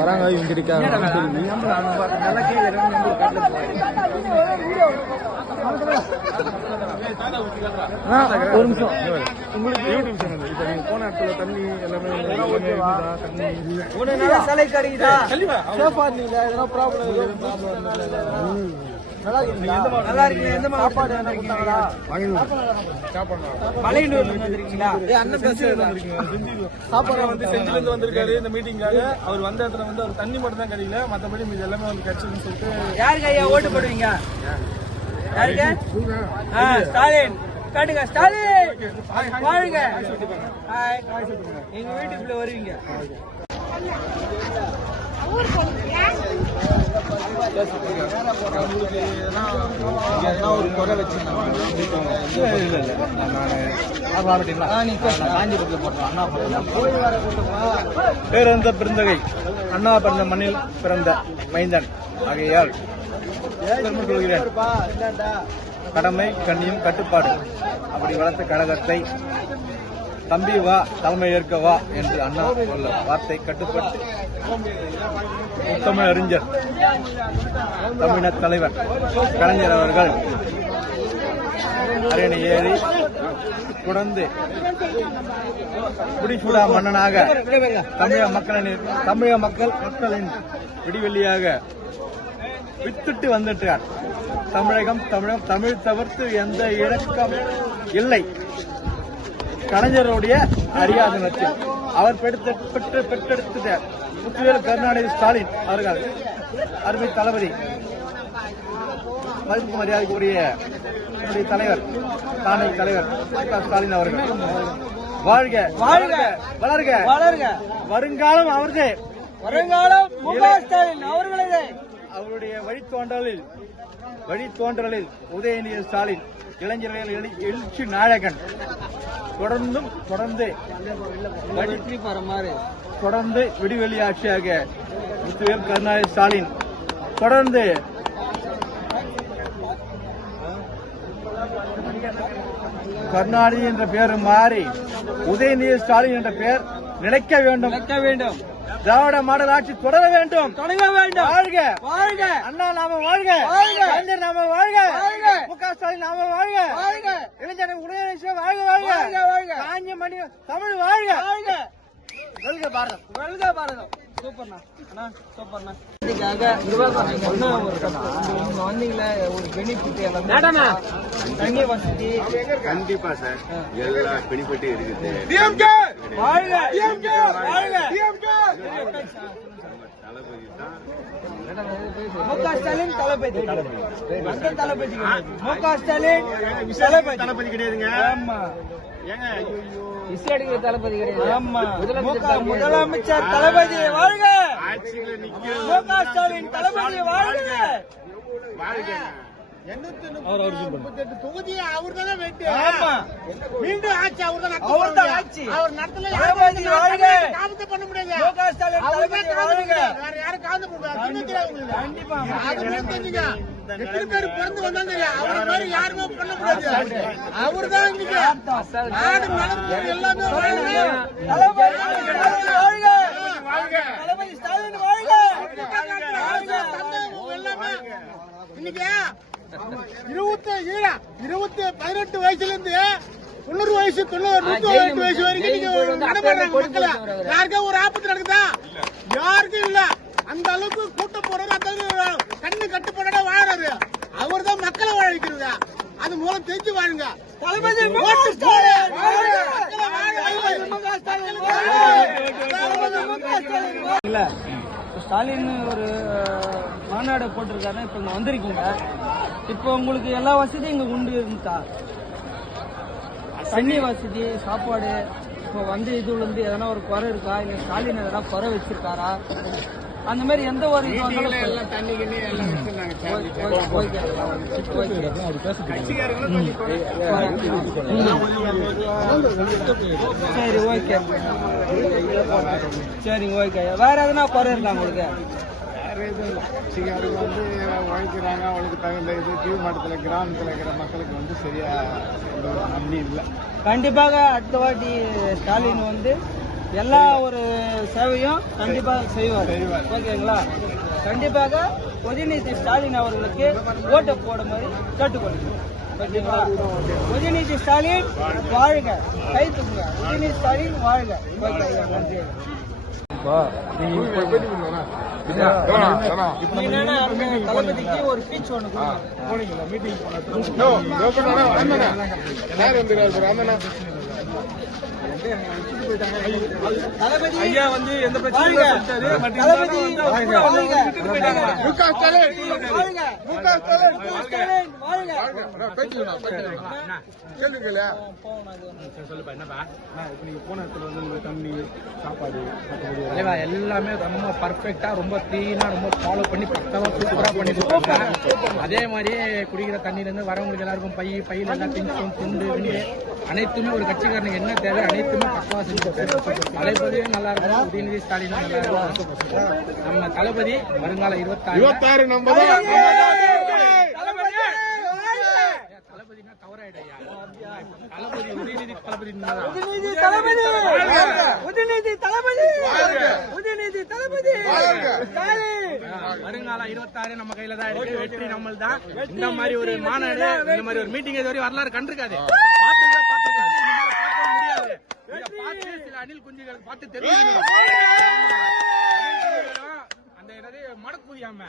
வராங்க இங்கிருக்காங்க ஒரு நிமிஷம் உங்களுக்கு யூடியூப் சேனல் இப்போ நீங்க போன இடத்துல தண்ணி எல்லாமே சலை கிடைக்குதா சேஃபா இருந்தீங்களா எதனா ப்ராப்ளம் நல்லா இருக்கீங்க எந்த சாப்பாடு சாப்பாடு வந்து செஞ்சில இருந்து வந்திருக்காரு இந்த மீட்டிங்காக. அவர் வந்த இடத்துல வந்து அவர் தண்ணி மட்டும் தான் கிடைக்கல, மற்றபடி மீது எல்லாமே வந்து கிடைச்சதுன்னு சொல்லிட்டு. யாருக்கு ஐயா ஓட்டு போடுவீங்க? யாருக்கு? ஸ்டாலின் காட்டுங்க. ஸ்டாலின் வாழுங்க. எங்க வீட்டுக்குள்ள வருவீங்க. ஒரு குறை பேரந்த பெருந்தகை அண்ணா பிறந்த மண்ணில் பிறந்த மைந்தன் ஆகையால் சொல்கிறேன், கடமை கண்ணியம் கட்டுப்பாடு அப்படி வளர்த்த கழகத்தை தம்பி வா தலைமை ஏற்க வா என்று அண்ணா சொல்ல வார்த்தை கட்டுப்பட்டு முத்தமிழ் அறிஞர் தமிழர் தலைவர் கலைஞர் அவர்கள் அரணை ஏறி தொடர்ந்து குடிசூடா மன்னனாக தமிழக மக்களின் விடிவெள்ளியாக வித்துட்டு வந்துட்டார். தமிழகம் தமிழ் தவிர்த்து எந்த இலக்கம் இல்லை. கலைஞருடைய அரியாதனத்தில் அவர் பெற்றெடுத்த முத்துவேல் கருணாநிதி ஸ்டாலின் அவர்கள் அருமை தளபதி மதிப்பு மரியாதைக்குரிய என்னுடைய தலைவர் தானை தலைவர் ஸ்டாலின் அவர்கள் வாழ்க வாழ்க வளர்க வளர்க. வருங்காலம் அவர்களே, வருங்காலம் ஸ்டாலின் அவர்களே. அவருடைய வழித்தோன்றலில் உதயநிதி ஸ்டாலின் இளைஞர்கள் எழுச்சி நாயகன் தொடர்ந்து விடிவெளி ஆட்சியாக முத்துவேல் கருணாநிதி ஸ்டாலின் தொடர்ந்து கருணாநிதி என்ற பெயர் மாறி உதயநிதி ஸ்டாலின் என்ற பெயர் நிலைக்க வேண்டும். திராவிட மாடல் ஆட்சி தொடர வேண்டும். வாழ்க வாழ்க அண்ணா நாம வாழ்க, கலைஞர் நாம வாழ்க, முக ஸ்டாலின் நாம வாழ்க, இளைஞர் உதயநிதி வாழ்க, காஞ்சி மணி தமிழ் வாழ்க. வெல்க பாரதம், வெல்க பாரதம். சூப்பர்ண்ணா அண்ணா, சூப்பர்ண்ணா. வந்தீங்களா ஒரு பெனிஃபிட் எல்லாமே தண்ணி வசதி கண்டிப்பா சார் எல்லா பெனிஃபிட்டும் இருக்குது. முக ஸ்டாலின் தளபதி, அந்த தளபதி முக ஸ்டாலின் தளபதி கிடையாதுங்க. ஆமா, இசை அடிக்கிற தளபதி கிடையாது. ஆமா, முதலமைச்சர் தளபதி வாழ்க, முக ஸ்டாலின் தளபதி வாழ்க. தொகுதியை அவர் தானே வெற்றி. மீண்டும் ஆட்சி அவர் தான் ஆட்சி. அவர் நடத்தல காமத்தை பண்ண முடியாது. முக ஸ்டாலின் தளபதி வாழ்க. வேற யாரும் காந்த முடியாது. கண்டிப்பா தெரிஞ்சுங்க, எத்தனை பேர் பிறந்து வந்தாங்க, அவர் மாதிரி யாருமே பண்ண முடியாது. அவர் தான் இன்னைக்கு நாடு நடந்து எல்லாமே தளபதி ஸ்டாலின் வாழ்க. எல்லாமே இன்னைக்கு 18 வயசுல இருந்து 90 வயசு 108 வயசு வரைக்கும் நீங்க நடைபெறாங்க மக்கள். யாருக்கா ஒரு ஆபத்து நடக்குதா? யாருக்கும் இல்ல. அந்த அளவுக்கு கூட்டம் போறாரு, அந்த அளவுக்கு கண்ணு கட்டுப்பட வாழறாரு. அவர் தான் மக்களை வாழ வைக்கிறது. அது மூலம் தெரிஞ்சு வாழுங்க. தளபதி இல்ல ஸ்டாலின் ஒரு மாநாடு போட்டிருக்காரு. இப்ப இங்க வந்திருக்கீங்க. இப்போ உங்களுக்கு எல்லா வசதியும் இங்க கொண்டு இருந்தா, தண்ணி வசதி, சாப்பாடு, இப்போ வந்து இதுல இருந்து எதனா ஒரு குறை இருக்கா? இல்ல ஸ்டாலின் எதனா குறை வச்சிருக்காரா? அந்த மாதிரி எந்த ஒரு இது வந்தாலும் தண்ணி எல்லாம் சரி, ஓகே. சரிங்க, ஓகே. வேற எதனா குறை இருக்கா உங்களுக்கு? வேற எதுவும் இல்லை. கட்சிக்காரங்க வந்து உழைக்கிறாங்க, அவளுக்கு தகுந்த இது கீழ் மட்டத்தில் கிராமத்தில் இருக்கிற மக்களுக்கு வந்து சரியா எந்த ஒரு நன்றி இல்லை. கண்டிப்பாக அடுத்த வாட்டி ஸ்டாலின் வந்து எல்லா ஒரு சேவையும் கண்டிப்பாக செய்வார். ஓகேங்களா? கண்டிப்பாக உதயநிதி ஸ்டாலின் அவர்களுக்கு ஓட்டு போடுமாறு கேட்டுக்கொள்கிறேன். ஓகேங்களா? உதயநிதி ஸ்டாலின் வாழ்க, கை தூக்குங்க. உதயநிதி ஸ்டாலின் வாழ்க. ஓகே, நன்றி. என்னன்னா தளபதிக்கு ஒரு ஸ்பீச் ஒன்று போனீங்களா? மீட்டிங் தளபதி ஐயா வந்து எந்த பிரச்சனையும் தளபதி எல்லாமே ரொம்ப பர்ஃபெக்டா, ரொம்ப கிளீனா, ரொம்ப ஃபாலோ பண்ணி பக்காவா சூப்பரா பண்ணி கொடுப்பாங்க. அதே மாதிரியே குடிக்கிற தண்ணியில இருந்து வரவங்களுக்கு எல்லாருக்கும் பையில எல்லாம் திங்கும் துண்டு விண்டு அனைத்துமே ஒரு கட்சிக்காரனுக்கு என்ன தேவை அனைத்துமே பக்கவா செஞ்சு தளபதியும் நல்லா இருக்கும், உதயநிதி ஸ்டாலின் நல்லா இருக்கும். நம்ம தளபதி வருங்கால 26 தளபதினா தவறாயிடையா? தளபதி உதயநிதி தளபதி வருங்கால 26 நம்ம கையில தான் இருக்கு. வெற்றி நம்மள் தான். இந்த மாதிரி ஒரு மாநாடு, இந்த மாதிரி ஒரு மீட்டிங் இதுவரை வரலாறு கண்டிருக்காது. பாத்துருக்காது, முடியாது. பார்த்து சில அணில் குஞ்சுகள் பார்த்து தெரிஞ்சுக்கணும். அந்த என்னது மடக்குதியாம.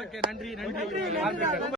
ஓகே, நன்றி.